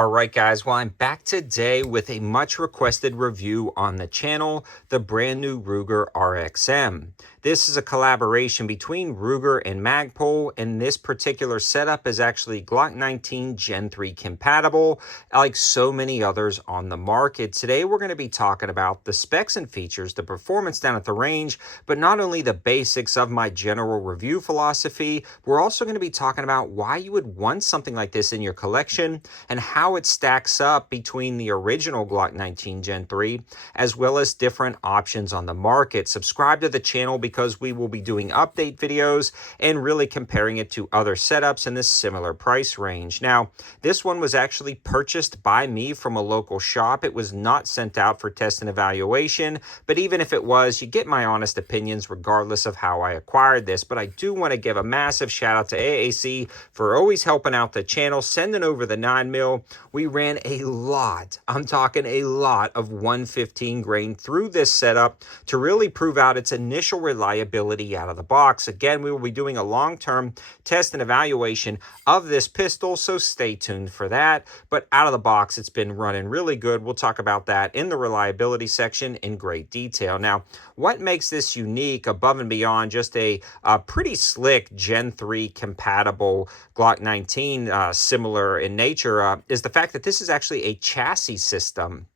All right, guys, well, I'm back today with a much requested review on the channel, the brand new Ruger RXM. This is a collaboration between Ruger and Magpul, and this particular setup is actually Glock 19 Gen 3 compatible, like so many others on the market. Today, we're going to be talking about the specs and features, the performance down at the range, but not only the basics of my general review philosophy, we're also going to be talking about why you would want something like this in your collection and how it stacks up between the original Glock 19 Gen 3 as well as different options on the market. Subscribe to the channel because we will be doing update videos and really comparing it to other setups in this similar price range. Now, this one was actually purchased by me from a local shop. It was not sent out for test and evaluation, but even if it was, you get my honest opinions regardless of how I acquired this. But I do want to give a massive shout out to AAC for always helping out the channel, sending over the 9mm. We ran a lot, I'm talking a lot of 115 grain through this setup to really prove out its initial reliability out of the box. Again, we will be doing a long-term test and evaluation of this pistol, so stay tuned for that. But out of the box, it's been running really good. We'll talk about that in the reliability section in great detail. Now, what makes this unique above and beyond just a pretty slick Gen 3 compatible Glock 19, similar in nature, is the fact that this is actually a chassis system.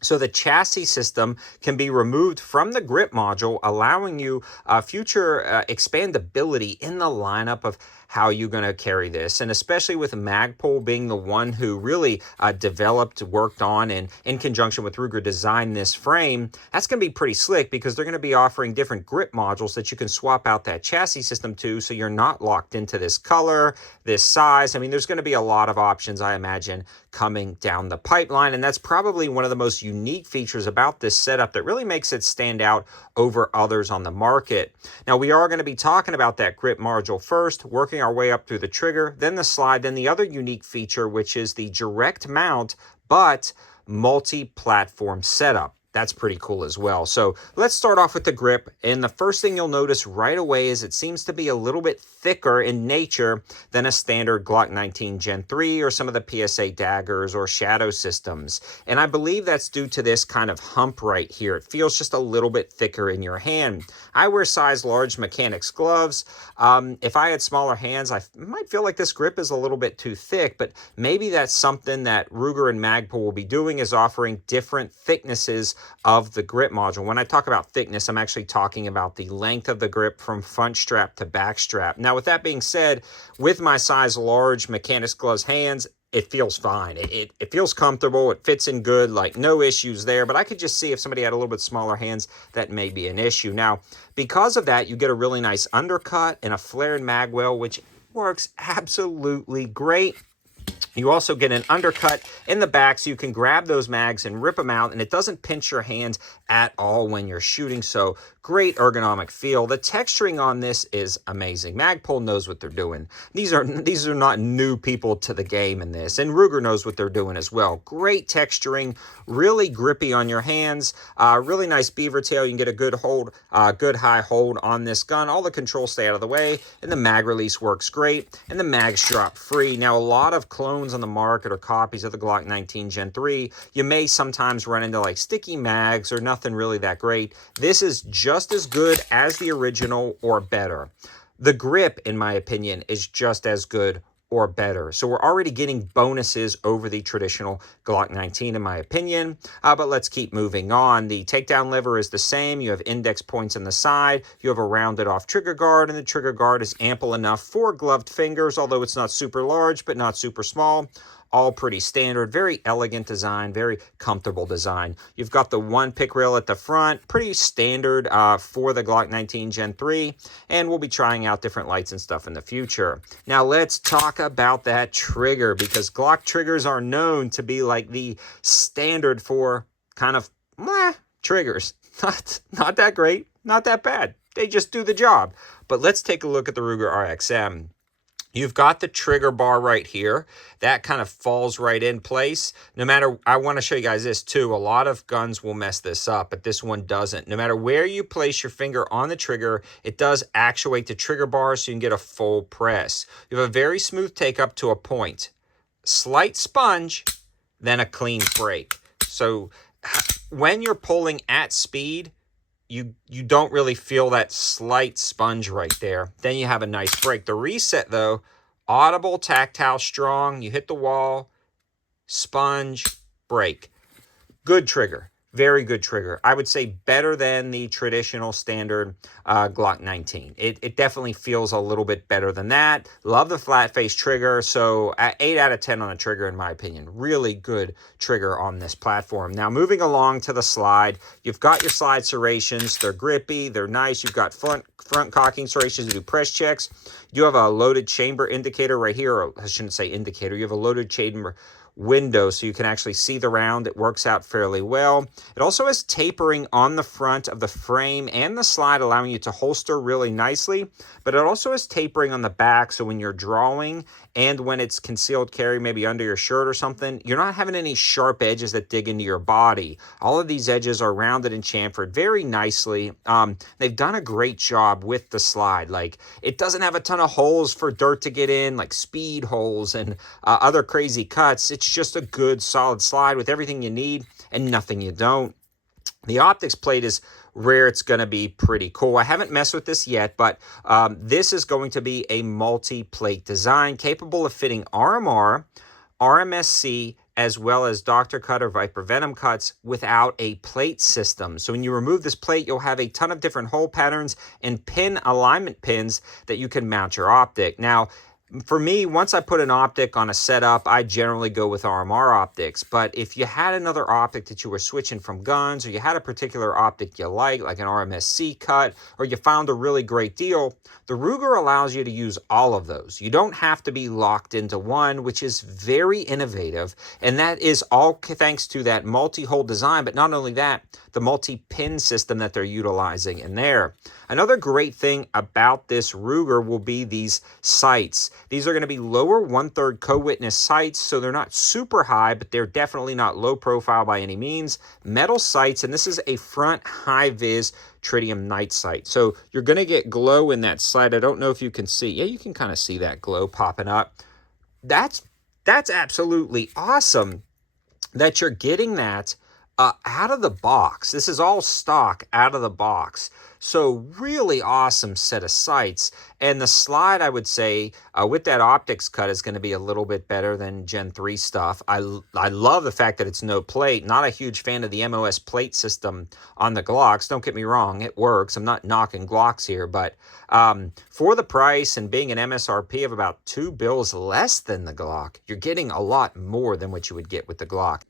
So the chassis system can be removed from the grip module, allowing you future expandability in the lineup of how you're going to carry this. And especially with Magpul being the one who really developed, worked on, and in conjunction with Ruger designed this frame, that's going to be pretty slick because they're going to be offering different grip modules that you can swap out that chassis system to, so you're not locked into this color, this size. I mean, there's going to be a lot of options, I imagine, coming down the pipeline, and that's probably one of the most unique features about this setup that really makes it stand out over others on the market. Now, we are going to be talking about that grip module first, working our way up through the trigger, then the slide, then the other unique feature, which is the direct mount, but multi-platform setup. That's pretty cool as well. So let's start off with the grip. And the first thing you'll notice right away is it seems to be a little bit thicker in nature than a standard Glock 19 Gen 3 or some of the PSA daggers or shadow systems. And I believe that's due to this kind of hump right here. It feels just a little bit thicker in your hand. I wear size large mechanics gloves. If I had smaller hands, I might feel like this grip is a little bit too thick, but maybe that's something that Ruger and Magpul will be doing, is offering different thicknesses of the grip module. When I talk about thickness, I'm actually talking about the length of the grip from front strap to back strap. Now, with that being said, with my size large mechanics gloves hands, it feels fine. It feels comfortable. It fits in good, like no issues there. But I could just see if somebody had a little bit smaller hands, that may be an issue. Now, because of that, you get a really nice undercut and a flared magwell, which works absolutely great. You also get an undercut in the back, so you can grab those mags and rip them out, and it doesn't pinch your hands at all when you're shooting. So great ergonomic feel. The texturing on this is amazing. Magpul knows what they're doing. These are not new people to the game in this, and Ruger knows what they're doing as well. Great texturing, really grippy on your hands. Really nice beaver tail. You can get a good hold, good high hold on this gun. All the controls stay out of the way, and the mag release works great, and the mags drop free. Now, a lot of clones on the market or copies of the Glock 19 Gen 3, you may sometimes run into like sticky mags or nothing really that great. This is just as good as the original or better. The grip, in my opinion, is just as good or better. So we're already getting bonuses over the traditional Glock 19, in my opinion. But let's keep moving on. The takedown lever is the same. You have index points on the side. You have a rounded off trigger guard, and the trigger guard is ample enough for gloved fingers, although it's not super large, but not super small. All pretty standard, very elegant design, very comfortable design. You've got the one pick rail at the front, pretty standard for the Glock 19 Gen 3, and we'll be trying out different lights and stuff in the future. Now let's talk about that trigger, because Glock triggers are known to be like the standard for kind of triggers. Not that great, not that bad. They just do the job. But let's take a look at the Ruger RXM. You've got the trigger bar right here. That kind of falls right in place. No matter, I want to show you guys this too. A lot of guns will mess this up, but this one doesn't. No matter where you place your finger on the trigger, it does actuate the trigger bar so you can get a full press. You have a very smooth take up to a point. Slight sponge, then a clean break. So when you're pulling at speed, you don't really feel that slight sponge right there. Then you have a nice break. The reset though, audible, tactile, strong. You hit the wall, sponge, break. Good trigger. Very good trigger. I would say better than the traditional standard Glock 19. It definitely feels a little bit better than that. Love the flat face trigger. So 8 out of 10 on the trigger in my opinion. Really good trigger on this platform. Now moving along to the slide, you've got your slide serrations. They're grippy. They're nice. You've got front cocking serrations to do press checks. You have a loaded chamber indicator right here. Or I shouldn't say indicator. You have a loaded chamber window so you can actually see the round. It works out fairly well. It also has tapering on the front of the frame and the slide, allowing you to holster really nicely, but it also has tapering on the back, so when you're drawing and when it's concealed carry, maybe under your shirt or something, you're not having any sharp edges that dig into your body. All of these edges are rounded and chamfered very nicely. They've done a great job with the slide. Like, it doesn't have a ton of holes for dirt to get in, like speed holes and other crazy cuts. It's just a good solid slide with everything you need and nothing you don't. The optics plate is where it's going to be pretty cool. I haven't messed with this yet, but this is going to be a multi-plate design capable of fitting RMR, RMSC, as well as Dr. Cut or Viper Venom cuts without a plate system. So when you remove this plate, you'll have a ton of different hole patterns and pin alignment pins that you can mount your optic. Now, for me, once I put an optic on a setup, I generally go with RMR optics. But if you had another optic that you were switching from guns, or you had a particular optic you like an RMSC cut, or you found a really great deal, the Ruger allows you to use all of those. You don't have to be locked into one, which is very innovative. And that is all thanks to that multi-hole design. But not only that, the multi-pin system that they're utilizing in there. Another great thing about this Ruger will be these sights. These are going to be lower 1/3 co-witness sights, so they're not super high, but they're definitely not low profile by any means. Metal sights, and this is a front high-vis tritium night sight. So you're going to get glow in that sight. I don't know if you can see. Yeah, you can kind of see that glow popping up. That's absolutely awesome that you're getting that out of the box. This is all stock out of the box. So really awesome set of sights. And the slide, I would say, with that optics cut is going to be a little bit better than Gen 3 stuff. I love the fact that it's no plate. Not a huge fan of the MOS plate system on the Glocks. Don't get me wrong, it works. I'm not knocking Glocks here, but for the price and being an MSRP of about $2 less than the Glock, you're getting a lot more than what you would get with the Glock.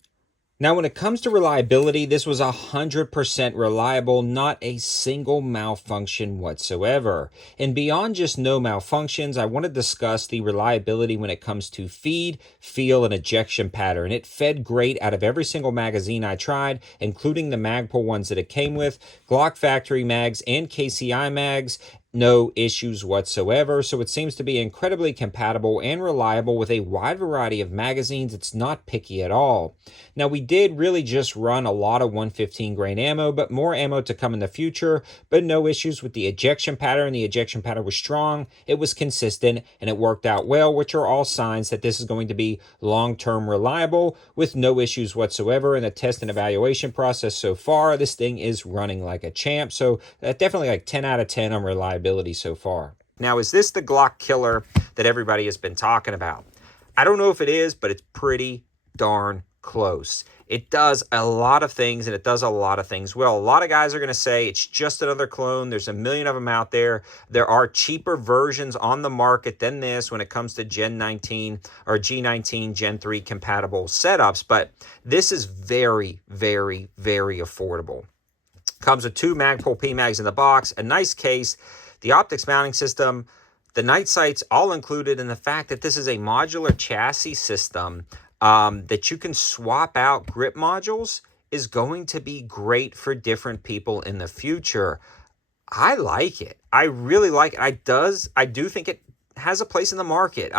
Now, when it comes to reliability, this was 100% reliable, not a single malfunction whatsoever. And beyond just no malfunctions, I want to discuss the reliability when it comes to feed, feel, and ejection pattern. It fed great out of every single magazine I tried, including the Magpul ones that it came with, Glock factory mags and KCI mags. No issues whatsoever, so it seems to be incredibly compatible and reliable with a wide variety of magazines. It's not picky at all. Now, we did really just run a lot of 115 grain ammo, but more ammo to come in the future, but no issues with the ejection pattern. The ejection pattern was strong, it was consistent, and it worked out well, which are all signs that this is going to be long-term reliable with no issues whatsoever. In the test and evaluation process so far, this thing is running like a champ, so definitely like 10 out of 10 on reliability so far. Now, is this the Glock killer that everybody has been talking about? I don't know if it is, but it's pretty darn close. It does a lot of things, and it does a lot of things well. A lot of guys are going to say it's just another clone. There's a million of them out there. There are cheaper versions on the market than this when it comes to Gen 19 or G19 Gen 3 compatible setups, but this is very, very, very affordable. Comes with 2 Magpul PMags in the box, a nice case, the optics mounting system, the night sights all included, and the fact that this is a modular chassis system that you can swap out grip modules is going to be great for different people in the future. I like it. I really like it. I do think it has a place in the market.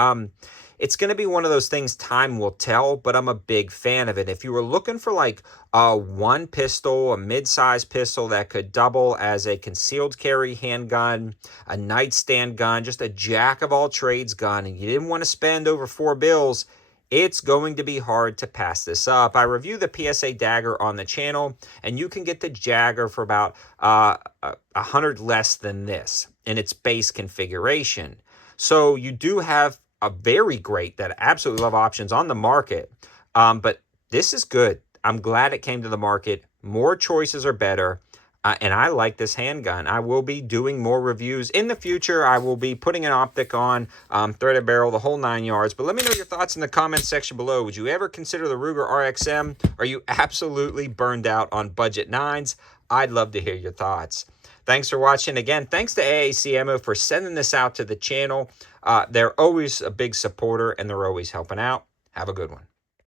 It's going to be one of those things time will tell, but I'm a big fan of it. If you were looking for like one pistol, a mid-size pistol that could double as a concealed carry handgun, a nightstand gun, just a jack of all trades gun, and you didn't want to spend over $4, it's going to be hard to pass this up. I review the PSA Dagger on the channel, and you can get the Jagger for about 100 less than this in its base configuration. So you do have a very great, that I absolutely love options on the market, but this is good. I'm glad it came to the market. More choices are better. And I like this handgun. I will be doing more reviews in the future. I will be putting an optic on, threaded barrel, the whole 9 yards. But let me know your thoughts in the comments section below. Would you ever consider the Ruger RXM? Are you absolutely burned out on budget 9s? I'd love to hear your thoughts. Thanks for watching. Again, thanks to AAC Ammo for sending this out to the channel. They're always a big supporter, and they're always helping out. Have a good one.